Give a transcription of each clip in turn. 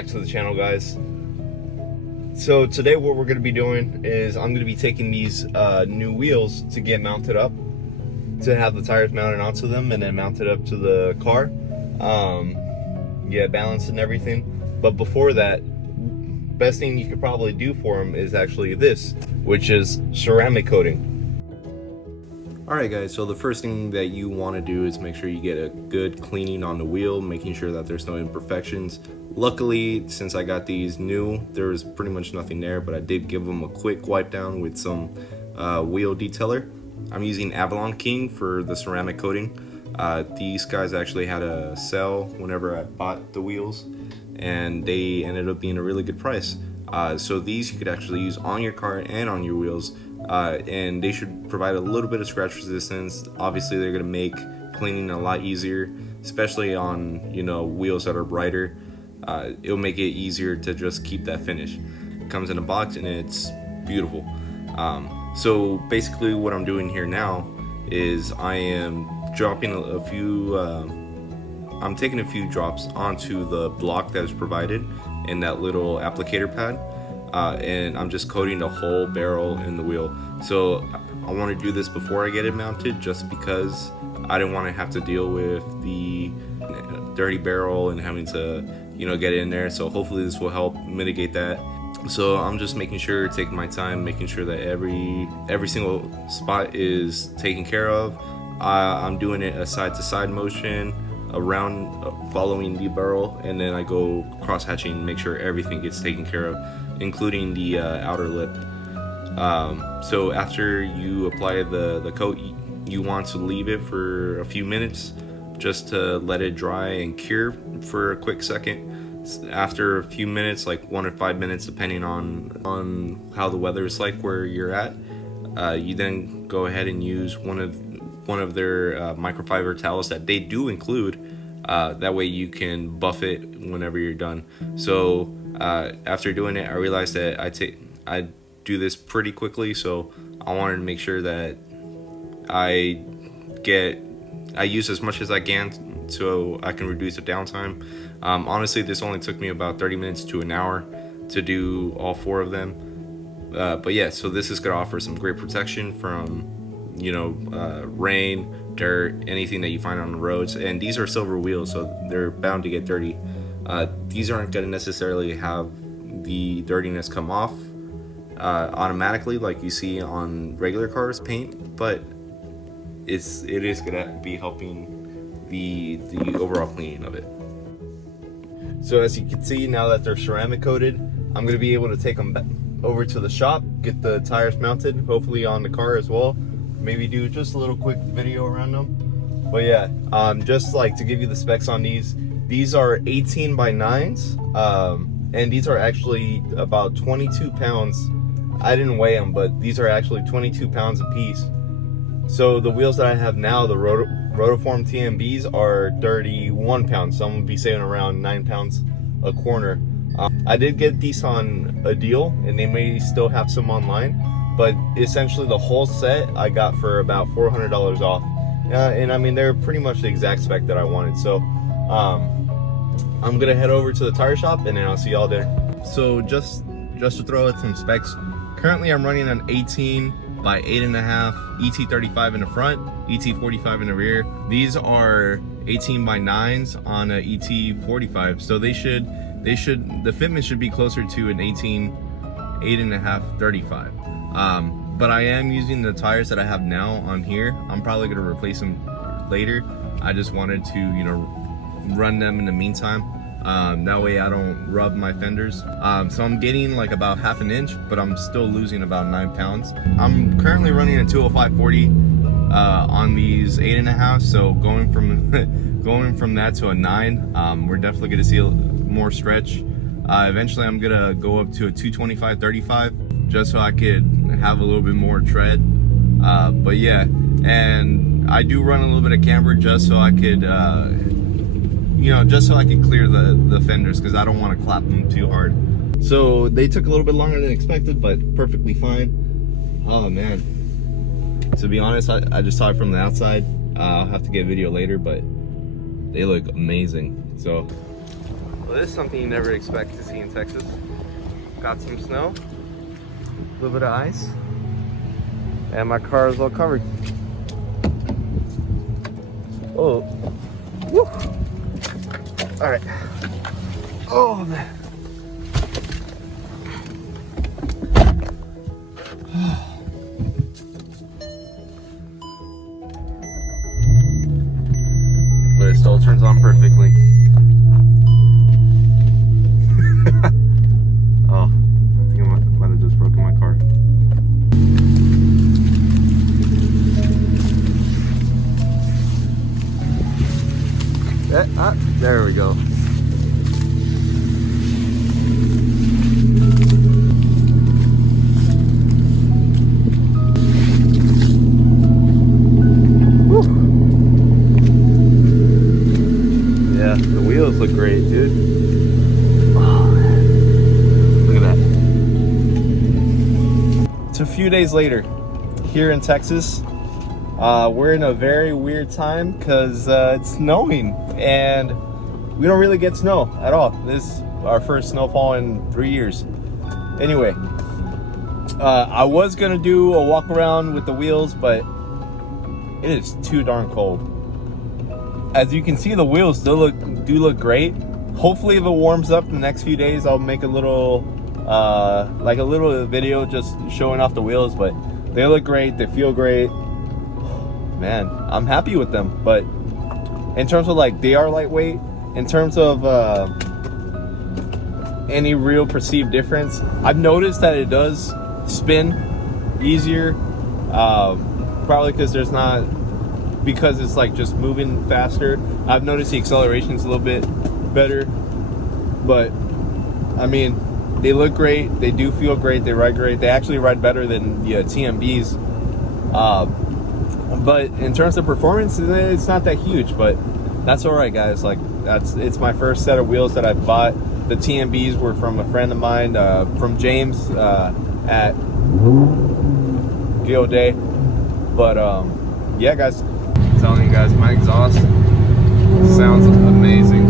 back to the channel, guys. So today what we're going to be doing is I'm going to be taking these new wheels to get mounted up, to have the tires mounted onto them and then mounted up to the car, get balanced and everything. But before that, best thing you could probably do for them is actually this, which is ceramic coating. Alright guys, so the first thing that you want to do is make sure you get a good cleaning on the wheel, making sure that there's no imperfections. Luckily, since I got these new, there was pretty much nothing there, but I did give them a quick wipe down with some wheel detailer. I'm using Avalon King for the ceramic coating. These guys actually had a sale whenever I bought the wheels, and they ended up being a really good price. So these you could actually use on your car and on your wheels. And they should provide a little bit of scratch resistance. Obviously they're going to make cleaning a lot easier, especially on, you know, wheels that are brighter. It'll make it easier to just keep that finish. It comes in a box and it's beautiful. So basically what I'm doing here now is I am dropping a few I'm taking a few drops onto the block that is provided in that little applicator pad. And I'm just coating the whole barrel in the wheel. So I want to do this before I get it mounted, just because I didn't want to have to deal with the dirty barrel and having to, you know, get it in there. So hopefully this will help mitigate that. So I'm just making sure, taking my time, making sure that every single spot is taken care of. I'm doing it a side-to-side motion around, following the barrel, and then I go cross-hatching, make sure everything gets taken care of, including the outer lip. So after you apply the coat, you want to leave it for a few minutes just to let it dry and cure for a quick second. After a few minutes, like 1 or 5 minutes depending on how the weather is like where you're at, you then go ahead and use one of their microfiber towels that they do include. That way you can buff it whenever you're done. So after doing it, I realized that I do this pretty quickly, so I wanted to make sure that I use as much as I can so I can reduce the downtime. Honestly, this only took me about 30 minutes to an hour to do all 4 of them. But yeah, so this is going to offer some great protection from, you know, rain, dirt, anything that you find on the roads. And these are silver wheels, so they're bound to get dirty. These aren't going to necessarily have the dirtiness come off automatically like you see on regular cars paint, but it is going to be helping the overall cleaning of it. So as you can see, now that they're ceramic coated, I'm going to be able to take them back over to the shop, get the tires mounted, hopefully on the car as well. Maybe do just a little quick video around them. But yeah, just like to give you the specs on these are 18 by 9s, and these are actually about 22 pounds. I didn't weigh them, but these are actually 22 pounds a piece. So the wheels that I have now, the Rotoform TMBs, are 31 pounds, so I'm gonna be saving around 9 pounds a corner. I did get these on a deal, and they may still have some online, but essentially the whole set I got for about $400 off. And I mean, they're pretty much the exact spec that I wanted. So I'm gonna head over to the tire shop and then I'll see y'all there. So just to throw out some specs, currently I'm running an 18 by 8.5 ET35 in the front, ET45 in the rear. These are 18 by 9s on a ET45, so the fitment should be closer to an 18 8.5 35. But I am using the tires that I have now on here. I'm probably gonna replace them later. I just wanted to, you know, run them in the meantime. That way I don't rub my fenders. So I'm getting like about 1/2 inch, but I'm still losing about 9 pounds. I'm currently running a 205/40 on these 8.5. So going from that to a 9, we're definitely gonna see more stretch. Eventually I'm gonna go up to a 225/35 just so I could have a little bit more tread. But yeah, and I do run a little bit of camber just so I could you know, just so I can clear the fenders, because I don't want to clap them too hard. So they took a little bit longer than expected, but perfectly fine. Oh man, to be honest, I just saw it from the outside. I'll have to get a video later, but they look amazing. So Well, this is something you never expect to see in Texas. Got some snow, a little bit of ice, and my car is all covered. Oh, woo! All right. Oh man. But it still turns on perfectly. Oh, I think I might have just broken my car. There we go. Woo. Yeah, the wheels look great, dude. Oh, man. Look at that. It's a few days later here in Texas. We're in a very weird time because it's snowing and we don't really get snow at all. This is our first snowfall in 3 years. Anyway, I was gonna do a walk around with the wheels, but it is too darn cold. As you can see, the wheels do look great. Hopefully if it warms up in the next few days, I'll make a little like a little video just showing off the wheels, but they look great, they feel great. Man, I'm happy with them. But in terms of like, they are lightweight. In terms of any real perceived difference, I've noticed that it does spin easier, probably because it's like just moving faster. I've noticed the acceleration's a little bit better, but I mean, they look great, they do feel great, they ride great. They actually ride better than the TMBs, but in terms of performance, it's not that huge, but that's all right, guys. Like, it's my first set of wheels that I bought. The TMBs were from a friend of mine, from James at Gilday. But yeah, guys, I'm telling you guys, my exhaust sounds amazing.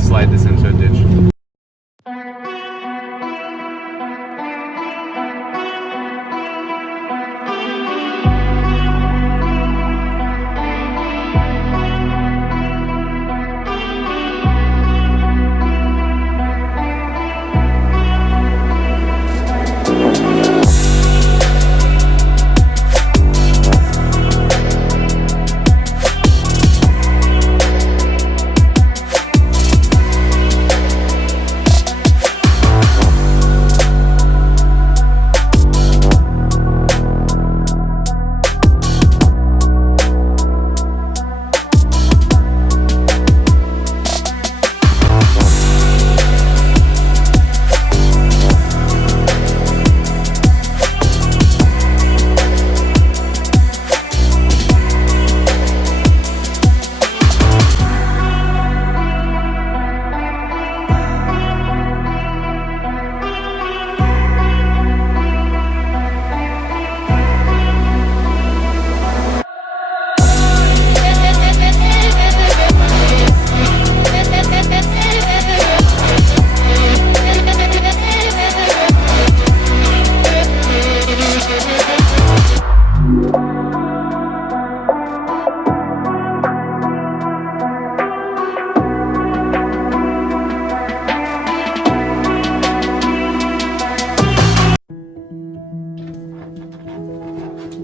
Slide this into a ditch.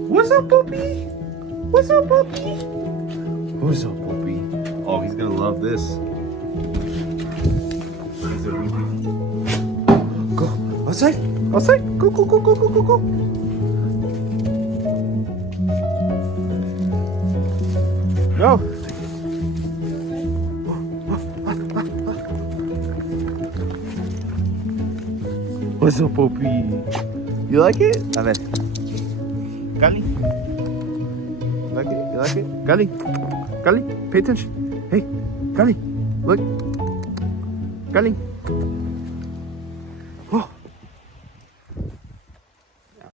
What's up, puppy? What's up, puppy? What's up, puppy? Oh, he's gonna love this. Go outside, outside. Go, go, go, go, go, go, go. Go. What's up, puppy? You like it? A ver. Gali. Like it? You like it? Gali. Gali, pay attention. Hey, Gali. Look. Galing.